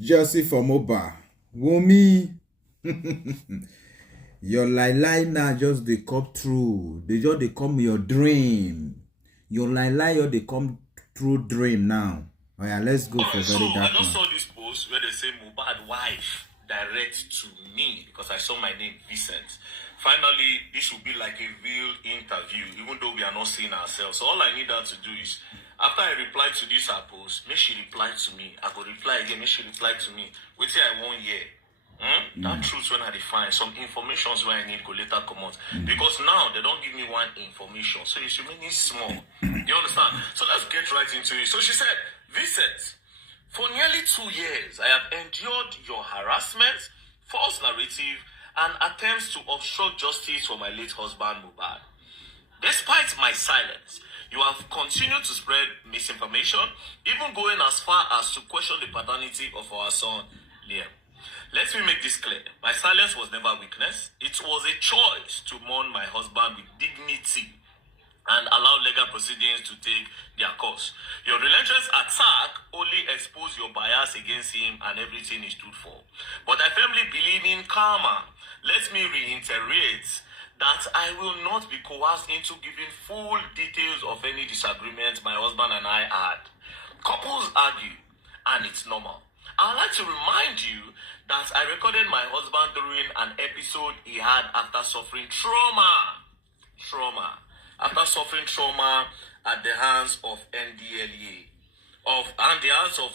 Jesse from Oba. Wumi. Your lie now just they come true. They just they come your dream. Your lie or they come true dream now. Oh yeah, let's go for very dark. I just saw this post where they say Mohbad wife direct to me because I saw my name Vincent. Finally, this will be like a real interview, even though we are not seeing ourselves. So all I need her to do is, after I reply to this her post, make she reply to me. I go reply again, make she reply to me. Wait till I 1 year. That truth when I define some informations where I need go later come out. Because now they don't give me one information. So it's remaining small. You understand? So let's get right into it. So she said, Vincent, for nearly 2 years, I have endured your harassment, false narrative, and attempts to obstruct justice for my late husband, Mohbad. Despite my silence, you have continued to spread misinformation, even going as far as to question the paternity of our son, Liam. Let me make this clear. My silence was never weakness. It was a choice to mourn my husband with dignity and allow legal proceedings to take their course. Your relentless attack only exposed your bias against him and everything he stood for. But I firmly believe in karma. Let me reiterate that I will not be coerced into giving full details of any disagreement my husband and I had. Couples argue, and it's normal. I'd like to remind you that I recorded my husband during an episode he had after suffering trauma at the hands of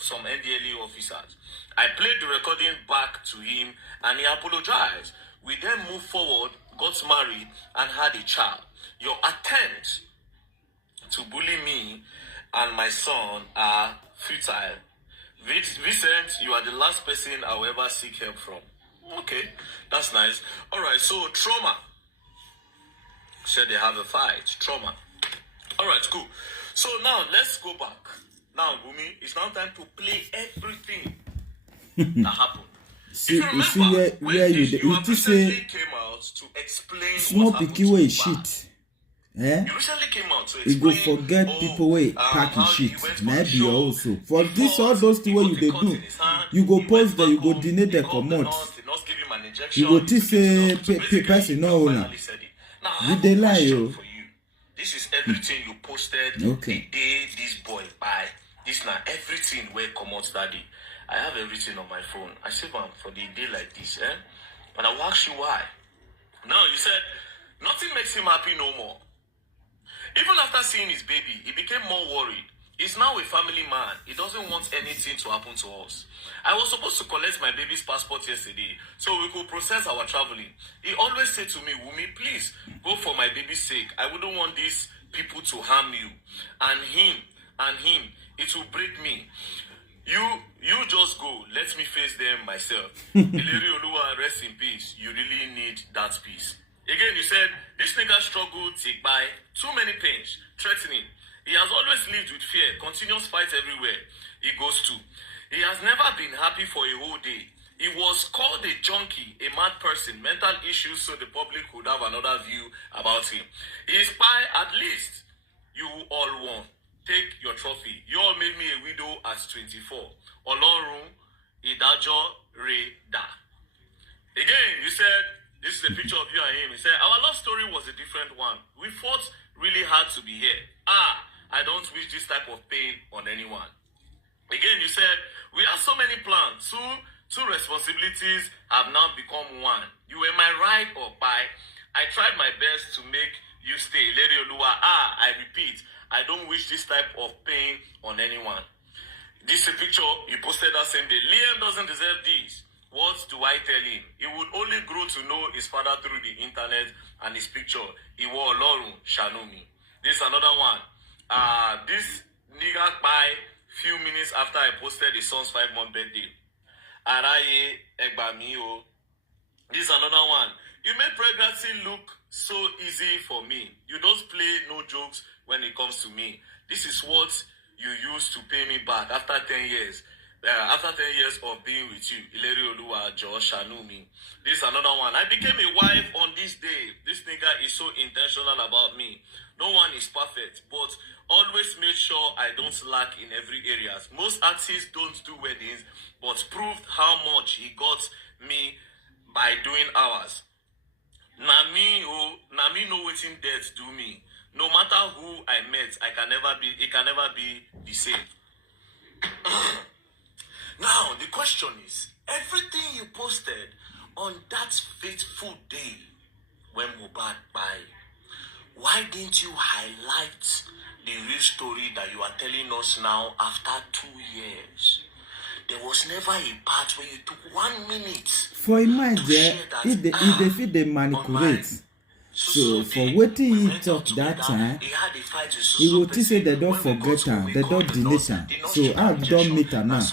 some NDLEA officers. I played the recording back to him and he apologized. We then moved forward, got married, and had a child. Your attempts to bully me and my son are futile. Vincent, you are the last person I will ever seek help from. Okay, that's nice. Alright, so trauma. Said they have a fight. Trauma. Alright, cool. So now let's go back. Now, Gumi, it's now time to play everything that happened. See where you recently came out to explain small what happened picky to way Mohbad. shit. Eh? You recently came out to You go explain, forget people way packing how he shit. went for Maybe the show, also for he this fought, all those things he what got you a they cut do. in his hand, You go he post went there, you back go home, deny the he called the commot. nurse, the nurse gave him an injection, You go he think took it to the hospital. say Basically, person no he owner. finally said it. Now, I You have dey a lie question yo. for you. This is everything you posted Okay. the day this boy buy. This now everything where come out that day. I have everything on my phone. I save them for the day like this, eh? And I will ask you why. Now, you said nothing makes him happy no more. Even after seeing his baby, he became more worried. He's now a family man. He doesn't want anything to happen to us. I was supposed to collect my baby's passport yesterday so we could process our traveling. He always said to me, Wumi, please go for my baby's sake. I wouldn't want these people to harm you. And him, it will break me. You just go. Let me face them myself. Ileri Oluwa, rest in peace. You really need that peace. Again, you said, this nigga struggled to buy too many pains, threatening. He has always lived with fear, continuous fights everywhere he goes to. He has never been happy for a whole day. He was called a junkie, a mad person, mental issues, so the public would have another view about him. He is by at least you all won. Take your trophy. You all made me a widow at 24. Olorun, Idajo, Re, Da. Again, you said, this is a picture of you and him. He said, our love story was a different one. We fought really hard to be here. I don't wish this type of pain on anyone. Again, you said, we have so many plans. Two responsibilities have now become one. You were my ride or buy. I tried my best to make you stay. Lady Oluwa, I repeat, I don't wish this type of pain on anyone. This is a picture you posted that same day. Liam doesn't deserve this. What do I tell him? He would only grow to know his father through the internet and his picture. Iwo Olorun Shanumi. This is another one. This nigga by few minutes after I posted his son's 5-month birthday. Araye Egbami o. This is another one. You made pregnancy look so easy for me. You don't play no jokes when it comes to me. This is what you used to pay me back after 10 years. After 10 years of being with you, Ileri Oluwa, Josh, Shanumi. This is another one. I became a wife on this day. This nigga is so intentional about me. No one is perfect, but always make sure I don't lack in every area. Most artists don't do weddings, but proved how much he got me by doing ours. Na me know wetin death do me. No matter who I met, it can never be the same. Now, the question is, everything you posted on that fateful day when Mohbad died, why didn't you highlight the real story that you are telling us now after 2 years? There was never a part where you took 1 minute. For a mind there, if they manipulate. So for waiting he talk that time, he will say they don't forget her, they don't delete her. So I don't meet her now.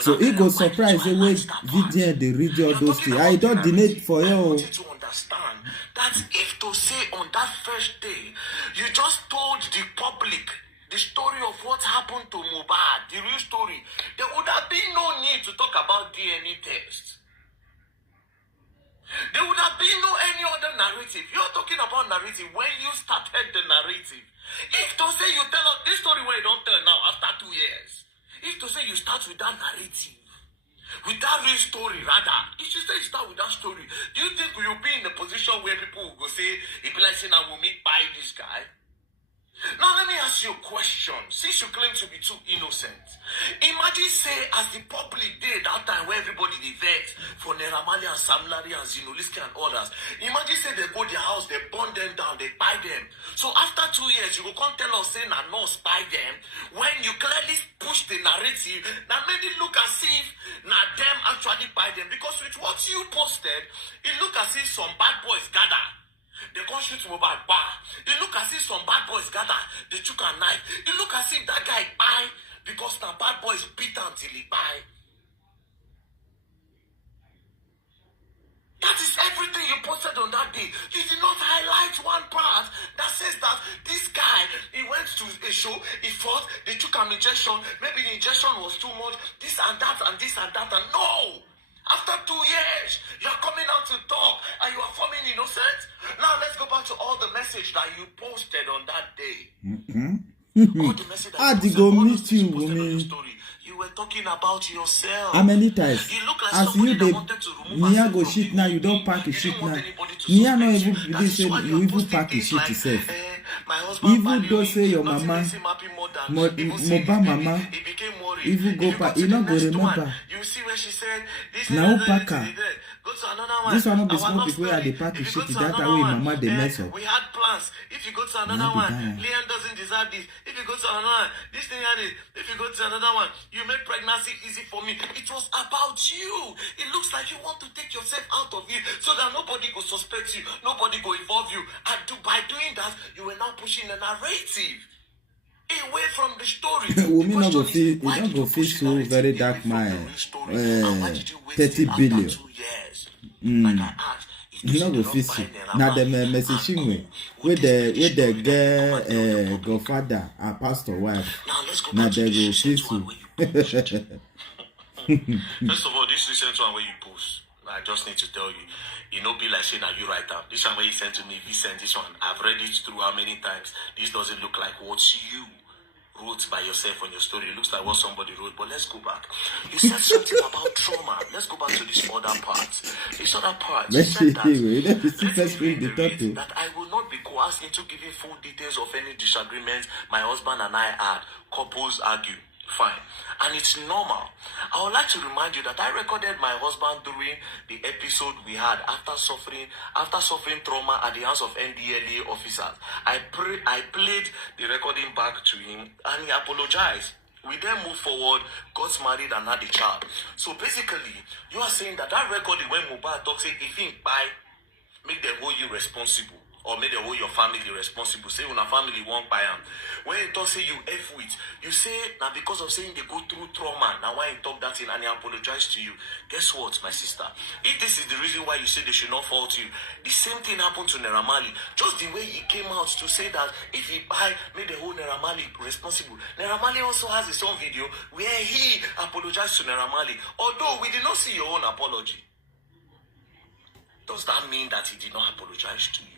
So he go surprise the way video they read all those things. I don't delete for you. I want you to understand that if to say on that first day, you just told the public the story of what happened to Mohbad, the real story, there would have been no need to talk about DNA test. There would have been no any other narrative. You're talking about narrative when you started the narrative. If to say you tell us this story where you don't tell now after 2 years, if to say you start with that narrative, with that real story rather, if you say you start with that story, do you think you'll be in a position where people will go say, if like saying I will meet by this guy? Now let me ask you a question. Since you claim to be too innocent, imagine say as the public did that time where everybody they vex for Neramali and Sam Larry and Zinoliski and others. Imagine say they go their house, they burn them down, they buy them. So after 2 years, you will come tell us saying that no spy them when you clearly push the narrative that made it look as if now them actually buy them. Because with what you posted, it look as if some bad boys gather. They can't shoot Mohbad bar. It look as if some bad boys gather. They took a knife. It look as if that guy buy because the bad boys beat him till he buy. That is everything you posted on that day. You did not highlight one part that says that this guy, he went to a show, he fought, they took an injection, maybe the injection was too much, this and that and this and that, and no! After 2 years, you are coming out to talk and you are forming innocent. Now let's go back to all the message that you posted on that day. All the message that you posted, all those things you posted on the story. You were talking about yourself. How many times? You look like as somebody you that wanted to remove Nia go shit now, you don't pack a shit now. Nia no even they say you even pack a shit yourself. Even though say your mama, Moba mama, even go pack, you not go remember. You see where she said this now packer. Go to another one. This one of the small people where they pack a shit that way mama they mess up. We had plans. If you go to another one, Leon doesn't deserve this. If you go to another one, this thing and it. If you go to another one, you make pregnancy easy for me. It was about you. It looks like you want to take yourself out of it so that nobody go suspect you, nobody go involve you. And by doing that, you were now pushing a narrative away from the story. We not go feel, it don't go feel so very dark mind. 30 billion. Like I asked, you not go feel so. Now the messaging way with the girl godfather and pastor wife. Now they go feel so. First of all, this recent one where you post, I just need to tell you, it no be like saying that you write down. This one where you sent to me, we sent this one. I've read it through how many times. This doesn't look like what you wrote by yourself on your story. It looks like what somebody wrote. But let's go back. You said something about trauma. Let's go back to this other part. This other part. You said that, that I will not be coerced into giving full details of any disagreements my husband and I had. Couples argue. Fine. And it's normal. I would like to remind you that I recorded my husband during the episode we had after suffering trauma at the hands of NDLA officers. I played the recording back to him and he apologized. We then moved forward, got married and had a child. So basically, you are saying that recording when Mohbad talks, if he buy, make them hold you responsible. or make the whole your family responsible. Say when a family won't buy them. When you talk say you F with, you say now because of saying they go through trauma, now why you talk that in and he apologize to you. Guess what, my sister? If this is the reason why you say they should not fault you, the same thing happened to Neramali. Just the way he came out to say that if he buy, make the whole Neramali responsible. Neramali also has his own video where he apologized to Neramali. Although we did not see your own apology. Does that mean that he did not apologize to you?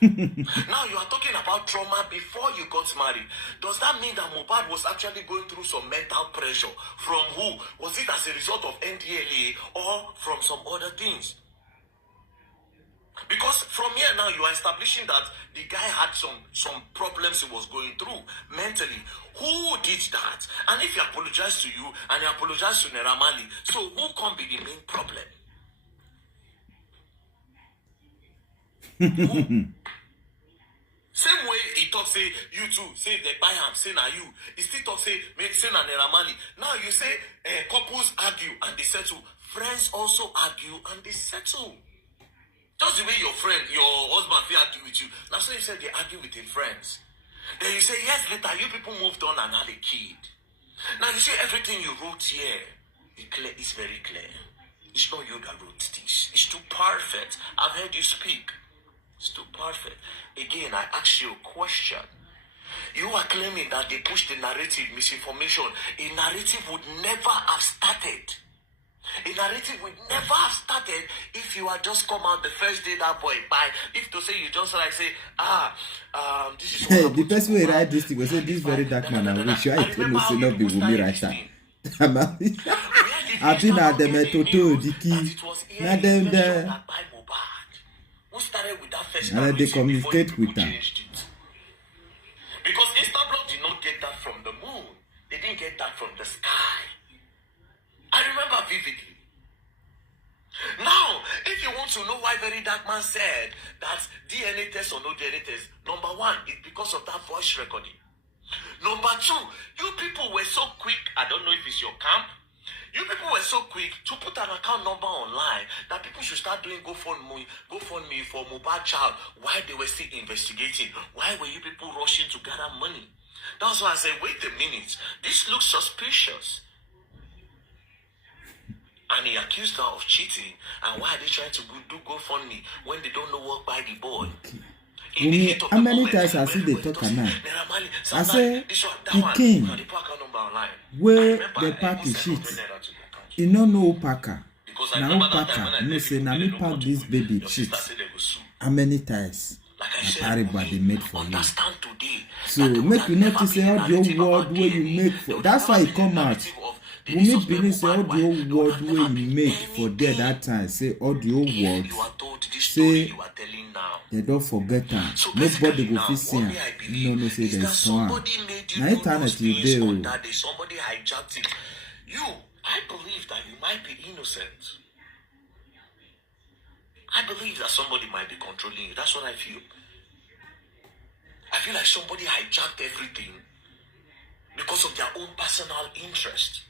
Now you are talking about trauma before you got married. Does that mean that Mohbad was actually going through some mental pressure? From who? Was it as a result of NDLA or from some other things? Because from here now you are establishing that the guy had some problems he was going through mentally. Who did that? And if he apologized to you and he apologized to Neramali, so who can be the main problem? Same way he talk say you too, say they buy him, say na you. He still talk say na Neramali. Now you say couples argue and they settle. Friends also argue and they settle. Just the way your friend, your husband, they argue with you. Now so you said they argue with their friends. Then you say yes later you people moved on and had a kid. Now you say everything you wrote here, it's very clear. It's not you that wrote this. It's too perfect. I've heard you speak. It's too perfect. Again, I ask you a question. You are claiming that they pushed the narrative, misinformation. A narrative would never have started. A narrative would never have started if you had just come out the first day that boy by. If to say you just like say, this is what the person will write this thing will say this very dark man I wish I tell you say not be Wumi writer. I've been at the metodo the key. Now them there. Who started with that first And they communicate with them. Because Instablog did not get that from the moon. They didn't get that from the sky. I remember vividly. Now, if you want to know why Very Dark Man said that DNA test or no DNA test, number one, it's because of that voice recording. Number two, you people were so quick, I don't know if it's your camp, you people were so quick to put an account number online that people should start doing GoFundMe for Mohbad child while they were still investigating. Why were you people rushing to gather money? That's why I said, wait a minute, this looks suspicious. And he accused her of cheating. And why are they trying to do GoFundMe when they don't know what by the boy? How many times I see they talk now? I say the king where the pack is shit. You no packer. Now packer no say now me pack this baby shit. How many times a parable they made for you? So make you notice say all the word where you make for. That's why it come out. Wumi believe say all the old word where you make for there that time. Say all the old words. Say they don't forget them. Nobody go fit see them. No say there's one. Now internet you there. Somebody hijacked it. I believe that you might be innocent. I believe that somebody might be controlling you. That's what I feel. I feel like somebody hijacked everything because of their own personal interest.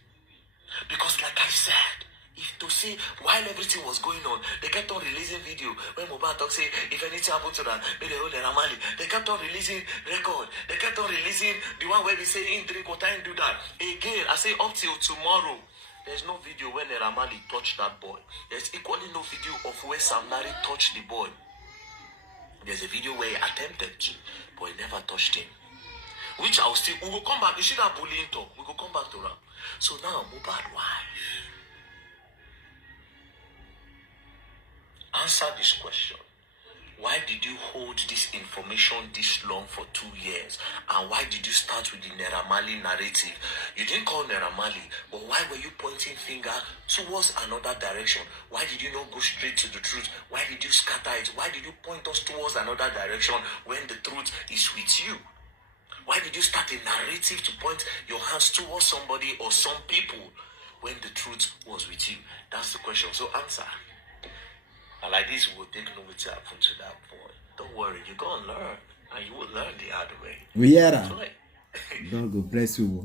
Because like I said, if to say while everything was going on, they kept on releasing video. When Mohbad talk say, if anything happened to that, may they hold Neramali. They kept on releasing record. They kept on releasing the one where we say in drink water and do that. Again, I say up till tomorrow, there's no video when Neramali touched that boy. There's equally no video of where Sam Larry touched the boy. There's a video where he attempted to, but he never touched him. Which I'll still, we will come back. You see that bullying talk? We will come back to that. So now, Mohbad wife. Answer this question. Why did you hold this information this long for 2 years? And why did you start with the Neramali narrative? You didn't call Neramali, but why were you pointing finger towards another direction? Why did you not go straight to the truth? Why did you scatter it? Why did you point us towards another direction when the truth is with you? Why did you start a narrative to point your hands towards somebody or some people when the truth was with you? That's the question. So answer. And like this, we will take no what happened to that boy. Don't worry, you're going to learn. And you will learn the hard way. We are. God bless you.